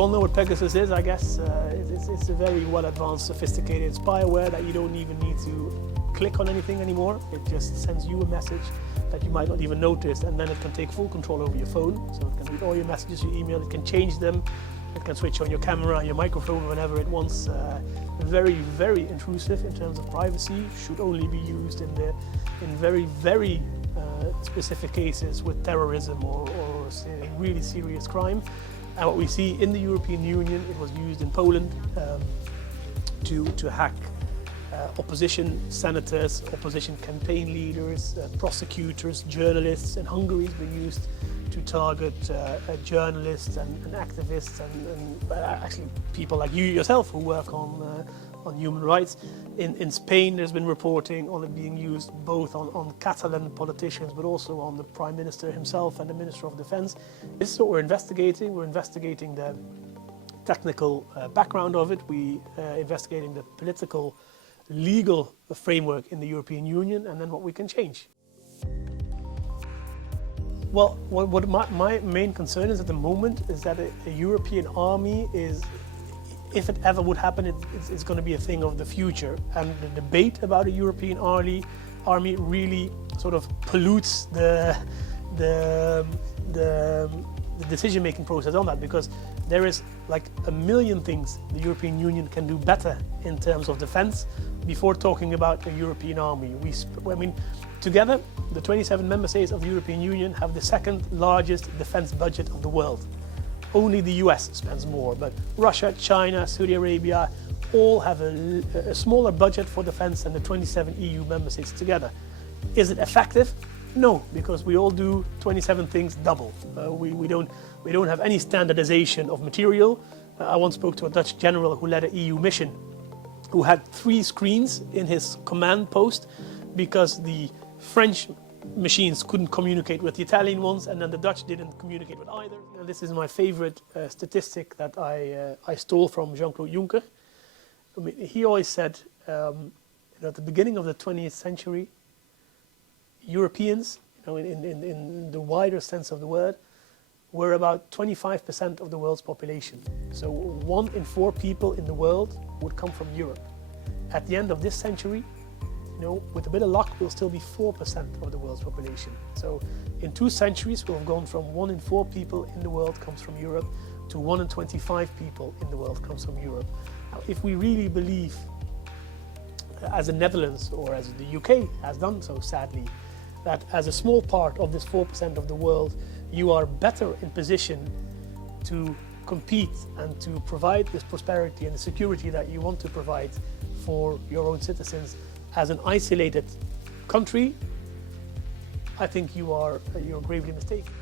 all know what Pegasus is, I guess. It's a very well-advanced, sophisticated spyware that you don't even need to click on anything anymore. It just sends you a message that you might not even notice, and then it can take full control over your phone. So it can read all your messages, your email, it can change them, it can switch on your camera, your microphone whenever it wants. Very, very intrusive in terms of privacy. Should only be used in very specific cases with terrorism or really serious crime. And what we see in the European Union, it was used in Poland to hack opposition senators, opposition campaign leaders, prosecutors, journalists. In Hungary, it's been used to target journalists and activists and actually people like you yourself who work on human rights. In Spain, there's been reporting on it being used both on Catalan politicians, but also on the Prime Minister himself and the Minister of Defense. This is what we're investigating. We're investigating the technical background of it. We're investigating the political, legal framework in the European Union, and then what we can change. Well, what my main concern is at the moment is that a European army is, if it ever would happen, it's going to be a thing of the future. And the debate about a European army really sort of pollutes the decision-making process on that, because there is like a million things the European Union can do better in terms of defense before talking about a European army. I mean, together, the 27 member states of the European Union have the second largest defense budget of the world. Only the US spends more, but Russia, China, Saudi Arabia all have a smaller budget for defense than the 27 EU member states together. Is it effective? No, because we all do 27 things double. We don't have any standardization of material. I once spoke to a Dutch general who led an EU mission, who had 3 screens in his command post because the French machines couldn't communicate with the Italian ones, and then the Dutch didn't communicate with either. And this is my favorite statistic that I stole from Jean-Claude Juncker. I mean, he always said, at the beginning of the 20th century, Europeans, in the wider sense of the word, were about 25% of the world's population. So 1 in 4 people in the world would come from Europe. At the end of this century, with a bit of luck, we'll still be 4% of the world's population. So in 2 centuries, we'll have gone from 1 in 4 people in the world comes from Europe to 1 in 25 people in the world comes from Europe. Now, if we really believe, as the Netherlands or as the UK has done so sadly, that as a small part of this 4% of the world, you are better in position to compete and to provide this prosperity and the security that you want to provide for your own citizens as an isolated country, I think you're gravely mistaken.